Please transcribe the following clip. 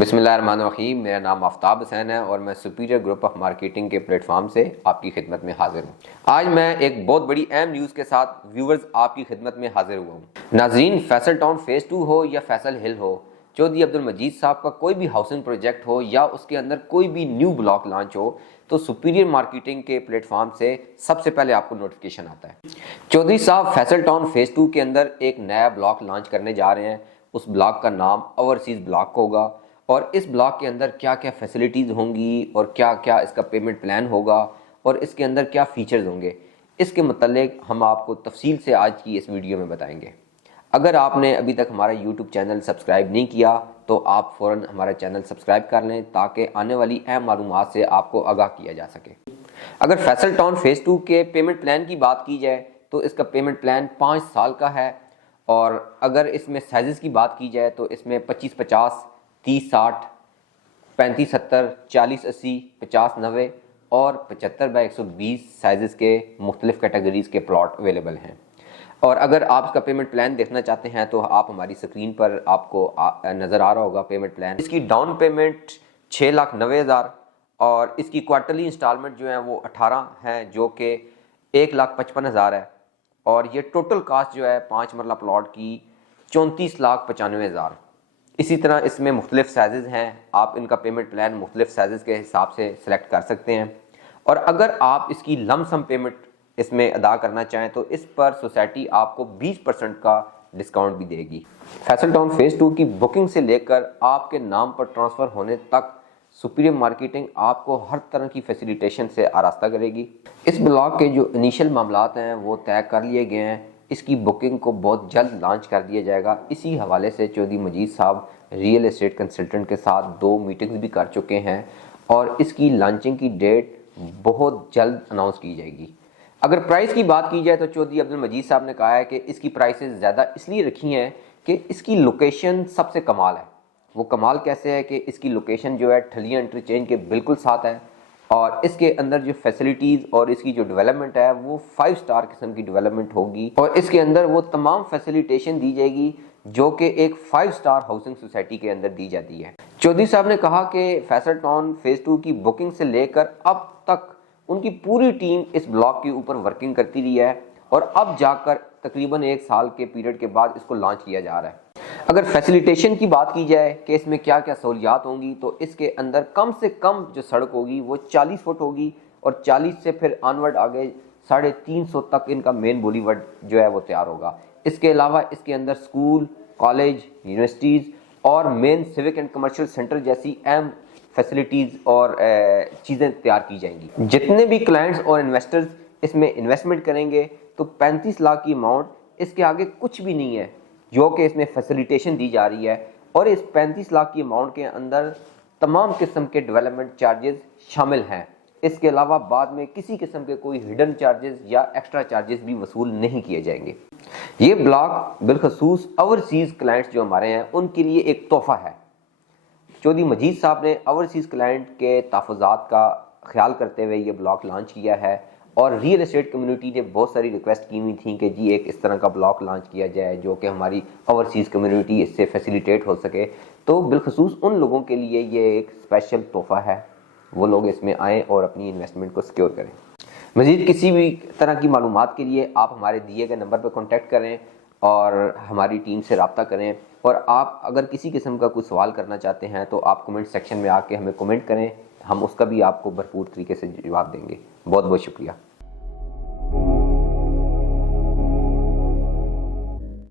बिस्मिल्लाहिर्रहमानिर्रहीम। मेरा नाम आफ्ताब हुसैन है और मैं सुपीरियर ग्रुप ऑफ मार्केटिंग के प्लेटफॉर्म से आपकी खिदमत में हाजिर हूँ। आज मैं एक बहुत बड़ी अहम न्यूज़ के साथ व्यूवर्स आपकी खिदमत में हाजिर हुआ हूँ। नाज़रीन, फैसल टाउन फेज़ 2 हो या फैसल हिल हो, चौधरी अब्दुल मजीद साहब का कोई भी हाउसिंग प्रोजेक्ट हो या उसके अंदर कोई भी न्यू ब्लॉक लॉन्च हो, तो सुपीरियर मार्केटिंग के प्लेटफॉर्म से सबसे पहले आपको नोटिफिकेशन आता है। चौधरी साहब फैसल टाउन फेज़ 2 के अंदर एक नया ब्लॉक लॉन्च करने जा रहे हैं। उस ब्लॉक का नाम ओवरसीज़ ब्लॉक होगा और इस ब्लॉक के अंदर क्या क्या फैसिलिटीज़ होंगी और क्या क्या इसका पेमेंट प्लान होगा और इसके अंदर क्या फ़ीचर्स होंगे, इसके मतलब हम आपको तफसील से आज की इस वीडियो में बताएंगे। अगर आपने अभी तक हमारा YouTube चैनल सब्सक्राइब नहीं किया तो आप फ़ौरन हमारा चैनल सब्सक्राइब कर लें ताकि आने वाली अहम मालूमात से आपको आगाह किया जा सके। अगर फैसल टाउन फेज़ 2 के पेमेंट प्लान की बात की जाए तो इसका पेमेंट प्लान 5 साल का है और अगर इसमें साइज़ की बात की जाए तो इसमें 25-50, 30-60, 35-70, 40-80, 50-90 और 75/120 साइज़ के मुख्तलिफ़ कैटेगरीज़ के प्लॉट अवेलेबल हैं। और अगर आप इसका पेमेंट प्लान देखना चाहते हैं तो आप हमारी स्क्रीन पर आपको नज़र आ रहा होगा पेमेंट प्लान। इसकी डाउन पेमेंट 6,90,000 और इसकी क्वार्टरली इंस्टॉलमेंट जो है वो 18 हैं, जो कि 1,55,000 है। और ये टोटल कास्ट जो है 5 मरला प्लॉट की 34,95,000। इसी तरह इसमें मुख्तलिफ साइज़ हैं, आप इनका पेमेंट प्लान मुख्तलिफ साइज़ के हिसाब से सिलेक्ट कर सकते हैं। और अगर आप इसकी लमसम पेमेंट इसमें अदा करना चाहें तो इस पर सोसाइटी आपको 20% का डिस्काउंट भी देगी। फैसल टाउन फेज़ 2 की बुकिंग से लेकर आपके नाम पर ट्रांसफ़र होने तक सुपीरियर मार्केटिंग आपको हर तरह की फैसिलिटेशन से आरास्ता करेगी। इस ब्लॉक के जो इनिशियल मामलात हैं वो तय कर लिए गए हैं। इसकी बुकिंग को बहुत जल्द लॉन्च कर दिया जाएगा। इसी हवाले से चौधरी मजीद साहब रियल एस्टेट कंसल्टेंट के साथ 2 मीटिंग्स भी कर चुके हैं और इसकी लॉन्चिंग की डेट बहुत जल्द अनाउंस की जाएगी। अगर प्राइस की बात की जाए तो चौधरी अब्दुल मजीद साहब ने कहा है कि इसकी प्राइसेस ज़्यादा इसलिए रखी हैं कि इसकी लोकेशन सबसे कमाल है। वो कमाल कैसे है कि इसकी लोकेशन जो है ठलिया इंटरचेंज के बिल्कुल साथ है और इसके अंदर जो फैसिलिटीज़ और इसकी जो डेवलपमेंट है वो 5 स्टार किस्म की डेवलपमेंट होगी और इसके अंदर वो तमाम फैसिलिटेशन दी जाएगी जो कि एक 5 स्टार हाउसिंग सोसाइटी के अंदर दी जाती है। चौधरी साहब ने कहा कि फैसल टाउन फेज़ 2 की बुकिंग से लेकर अब तक उनकी पूरी टीम इस ब्लॉक के ऊपर वर्किंग करती रही है और अब जाकर तकरीबन 1 साल के पीरियड के बाद इसको लॉन्च किया जा रहा है। अगर फैसिलिटेशन की बात की जाए कि इसमें क्या क्या सहूलियात होंगी तो इसके अंदर कम से कम जो सड़क होगी वो 40 फुट होगी और 40 से फिर ऑनवर्ड आगे 350 तक इनका मेन बुलीवर्ड जो है वो तैयार होगा। इसके अलावा इसके अंदर स्कूल, कॉलेज, यूनिवर्सिटीज़ और main civic and commercial centre जैसी अहम फैसिलिटीज़ और चीज़ें तैयार की जाएंगी। जितने भी क्लाइंट्स और इन्वेस्टर्स इसमें इन्वेस्टमेंट करेंगे तो 35 लाख की अमाउंट इसके आगे कुछ भी नहीं है जो कि इसमें फैसिलिटेशन दी जा रही है। और इस 35 लाख की अमाउंट के अंदर तमाम किस्म के डेवलपमेंट चार्जेस शामिल हैं। इसके अलावा बाद में किसी किस्म के कोई हिडन चार्जेस या एक्स्ट्रा चार्जेस भी वसूल नहीं किए जाएंगे। ये ब्लॉक बिलखसूस ओवरसीज़ क्लाइंट्स जो हमारे हैं उनके लिए एक तोहफ़ा है। चौधरी मजीद साहब ने ओवरसीज़ क्लाइंट के तहफ़्फ़ुज़ात का ख्याल करते हुए ये ब्लॉक लॉन्च किया है और रियल एस्टेट कम्युनिटी ने बहुत सारी रिक्वेस्ट की हुई थी कि जी एक इस तरह का ब्लॉक लॉन्च किया जाए जो कि हमारी ओवरसीज़ कम्युनिटी इससे फैसिलिटेट हो सके। तो बिलखसूस उन लोगों के लिए ये एक स्पेशल तोहफ़ा है, वो लोग इसमें आएँ और अपनी इन्वेस्टमेंट को सिक्योर करें। मज़ीद किसी भी तरह की मालूमात के लिए आप हमारे दिए गए नंबर पर कॉन्टैक्ट करें और हमारी टीम से रब्ता करें। और आप अगर किसी किस्म का कोई सवाल करना चाहते हैं तो आप कमेंट सेक्शन में आके हमें कमेंट करें, हम उसका भी आपको भरपूर तरीके से जवाब देंगे। बहुत बहुत शुक्रिया।